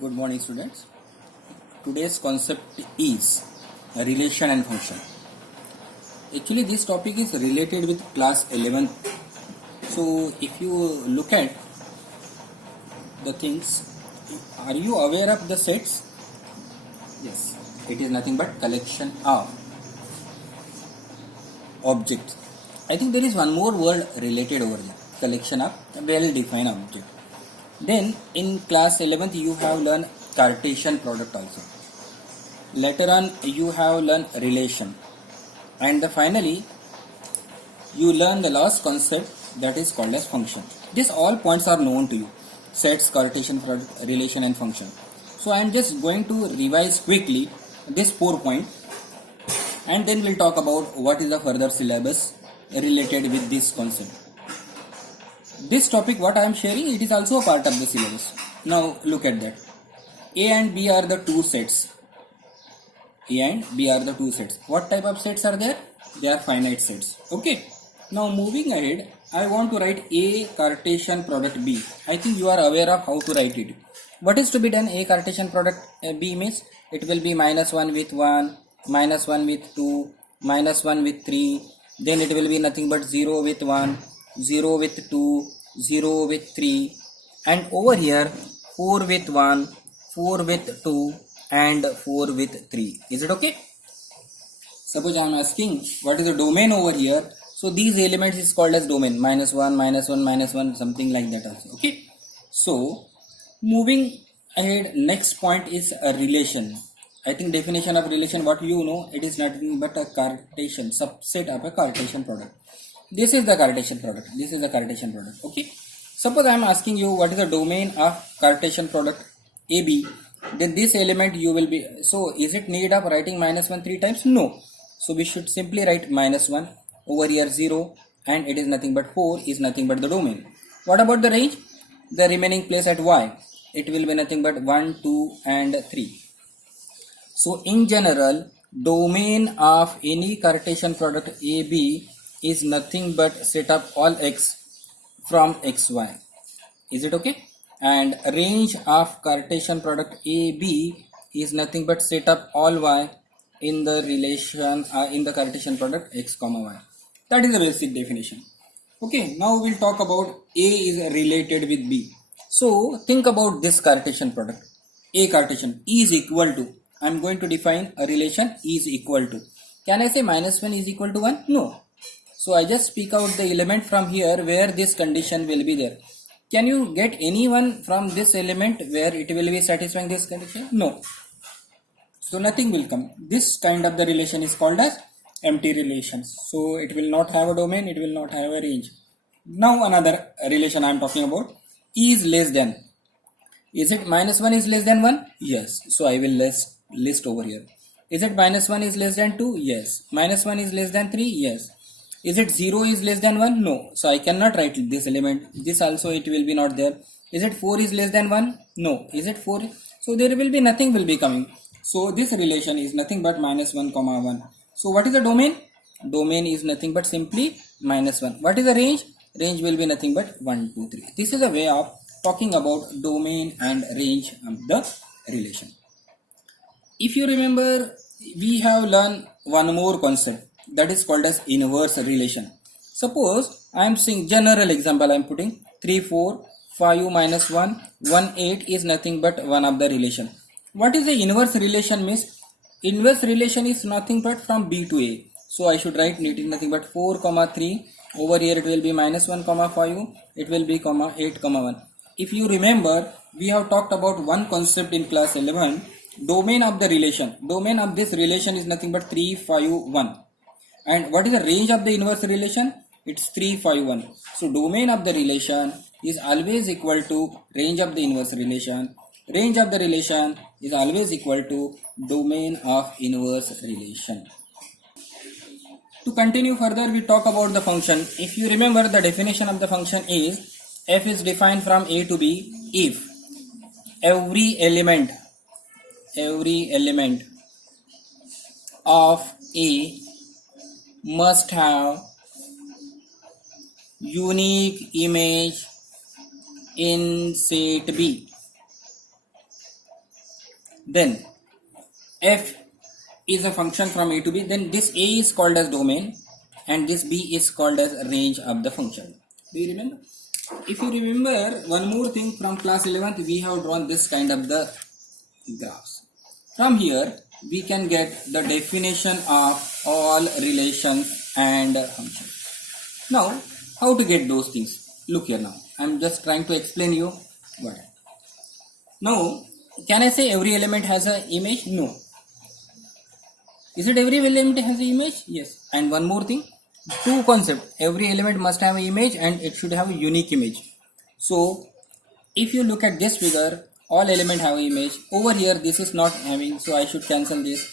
Good morning, students. Today's concept is a relation and function. Actually, this topic is related with class 11. So, if you look at the things, are you aware of the sets? Yes, it is nothing but collection of objects. I think there is one more word related over there, collection of well-defined object. Then in class 11th you have learned Cartesian product also. Later on you have learned relation, and finally you learn the last concept that is called as function. These all points are known to you: sets, Cartesian product, relation and function. So I am just going to revise quickly this 4 points, and then we'll talk about what is the further syllabus related with this concept. This topic what I am sharing, it is also a part of the syllabus. Now look at that. A and B are the two sets. A and B are the two sets. What type of sets are there? They are finite sets. Okay. Now moving ahead, I want to write A Cartesian product B. I think you are aware of how to write it. What is to be done? A Cartesian product B means it will be -1 with 1, -1 with 2, -1 with 3. Then it will be nothing but 0 with 1, 0 with 2, 0 with 3, and over here 4 with 1, 4 with 2 and 4 with 3. Is it okay? Suppose I am asking what is the domain over here. So these elements is called as domain, -1, -1, -1, something like that also. Okay. So moving ahead, next point is a relation. I think definition of relation, what you know, it is nothing but a Cartesian subset of a Cartesian product. This is the Cartesian product. This is the Cartesian product. Okay. Suppose I am asking you what is the domain of Cartesian product AB. Then this element you will be. So is it need of writing -1 3 times? No. So we should simply write -1 over here 0, and it is nothing but 4 is nothing but the domain. What about the range? The remaining place at Y. It will be nothing but 1, 2 and 3. So in general, domain of any Cartesian product AB is nothing but set up all x from xy. Is it okay? And range of Cartesian product AB is nothing but set up all y in the relation in the Cartesian product x comma y. That is the basic definition. Okay, now we'll talk about A is related with B. So think about this Cartesian product. A Cartesian is equal to, I'm going to define a relation is equal to. Can I say -1 is equal to 1? No. So I just speak out the element from here where this condition will be there. Can you get anyone from this element where it will be satisfying this condition? No. So nothing will come. This kind of the relation is called as empty relations. So it will not have a domain, it will not have a range. Now another relation I am talking about is less than. Is it -1 is less than 1? Yes. So I will list over here. Is it -1 is less than 2? Yes. -1 is less than 3? Yes. Is it 0 is less than 1? No. So I cannot write this element. This also it will be not there. Is it 4 is less than 1? No. Is it 4? So there will be nothing will be coming. So this relation is nothing but -1, 1. So what is the domain? Domain is nothing but simply -1. What is the range? Range will be nothing but 1, 2, 3. This is a way of talking about domain and range of the relation. If you remember, we have learned one more concept that is called as inverse relation. Suppose I am saying general example, I am putting 3, 4, 5 -1, 1, 8 is nothing but one of the relation. What is the inverse relation means? Inverse relation is nothing but from B to A. So I should write it is nothing but 4, 3. Over here it will be -1, 5. It will be 8, 1. If you remember, we have talked about one concept in class 11. Domain of the relation. Domain of this relation is nothing but 3, 5, 1. And what is the range of the inverse relation? It's 3, 5, 1. So domain of the relation is always equal to range of the inverse relation. Range of the relation is always equal to domain of inverse relation. To continue further, we talk about the function. If you remember, the definition of the function is f is defined from A to B if every element of A must have unique image in set B. then f is a function from a to b, then this a is called as domain and this b is called as range of the function. Do you remember? If you remember one more thing from class 11th, we have drawn this kind of the graphs. From here we can get the definition of all relations and functions. Now how to get those things? Look here now. I am just trying to explain you what. Now can I say every element has an image? No. Is it every element has an image? Yes. And one more thing, two concepts. Every element must have an image and it should have a unique image. So if you look at this figure, all elements have an image. Over here this is not having, so I should cancel this.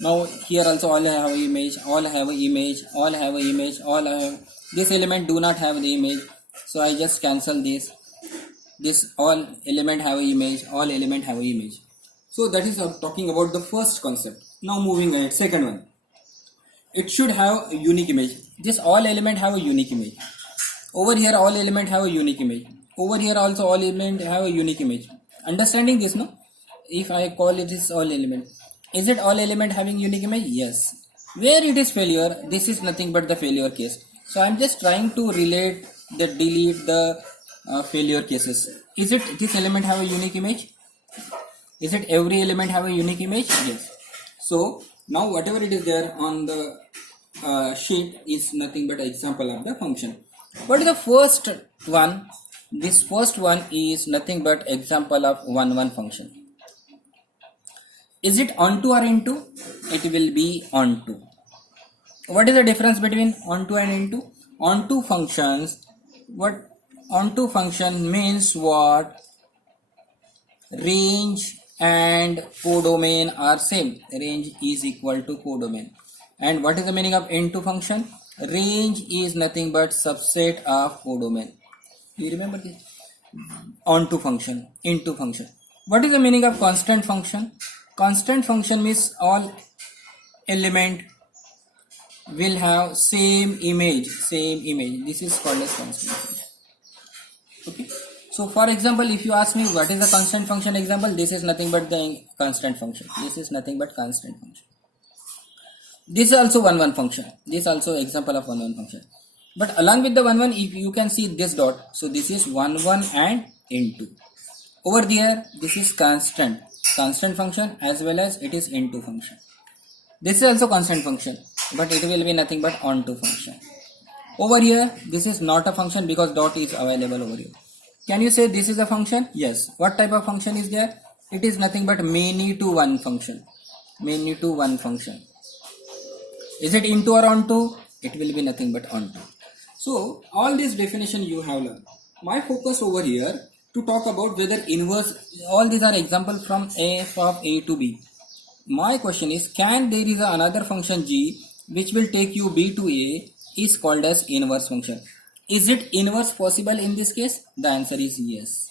Now here also all have an image, all have an image, all have an image, all have. This element do not have the image, so I just cancel this. This all element have an image, all element have an image. So that is talking about the first concept. Now moving ahead, second one. It should have a unique image. This all element have a unique image. Over here all element have a unique image. Over here also all element have a unique image. Understanding this, no? If I call it is all element. Is it all element having unique image? Yes. Where it is failure, this is nothing but the failure case. So I am just trying to delete the failure cases. Is it this element have a unique image? Is it every element have a unique image? Yes. So now whatever it is there on the sheet is nothing but example of the function. What is the first one? This first one is nothing but example of one function. Is it onto or into? It will be onto. What is the difference between onto and into? Onto functions. What onto function means what? Range and codomain are same. Range is equal to codomain. And what is the meaning of into function? Range is nothing but subset of codomain. Do you remember this? Onto function, into function. What is the meaning of constant function? Constant function means all element will have same image. This is called as constant function. Okay. So for example, if you ask me what is the constant function example, this is nothing but the constant function. This is nothing but constant function. This is also one function. This is also example of one function. But along with the one, if you can see this dot, so this is one and into. Over there, this is constant function as well as it is into function. This is also constant function, but it will be nothing but onto function. Over here, this is not a function because dot is available over here. Can you say this is a function? Yes. What type of function is there? It is nothing but many to one function. Many to one function. Is it into or onto? It will be nothing but onto. So all this definition you have learned. My focus over here to talk about whether inverse, all these are examples from f of a to b. My question is, can there is another function g which will take you b to a is called as inverse function. Is it inverse possible in this case? The answer is yes.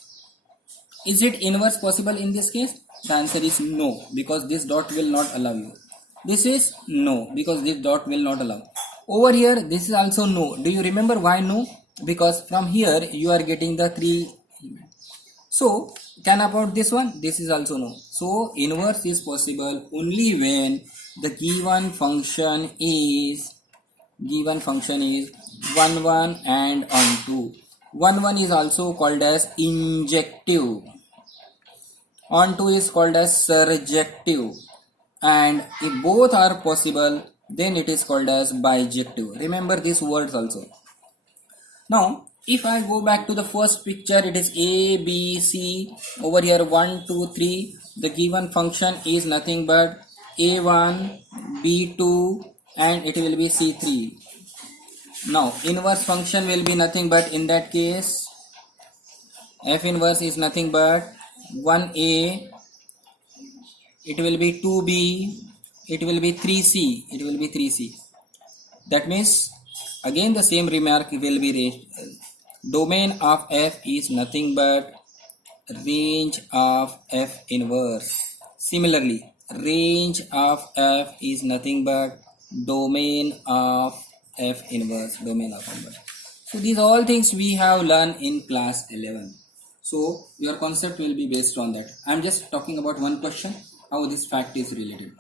Is it inverse possible in this case? The answer is no, because this dot will not allow you. This is no, because this dot will not allow. Over here, this is also no. Do you remember why no? Because from here you are getting the 3. So can about this one? This is also no. So inverse is possible only when the given function is 1 and onto. 1 is also called as injective. Onto is called as surjective. And if both are possible, then it is called as bijective. Remember these words also. Now, if I go back to the first picture, it is A, B, C. Over here 1, 2, 3. The given function is nothing but A1, B2 and it will be C3. Now, inverse function will be nothing but in that case, F inverse is nothing but 1A, it will be 2B, it will be 3C, That means, again the same remark will be raised. Domain of F is nothing but range of F inverse. Similarly, range of F is nothing but domain of F inverse. So these all things we have learned in class 11. So your concept will be based on that. I'm just talking about one question, how this fact is related.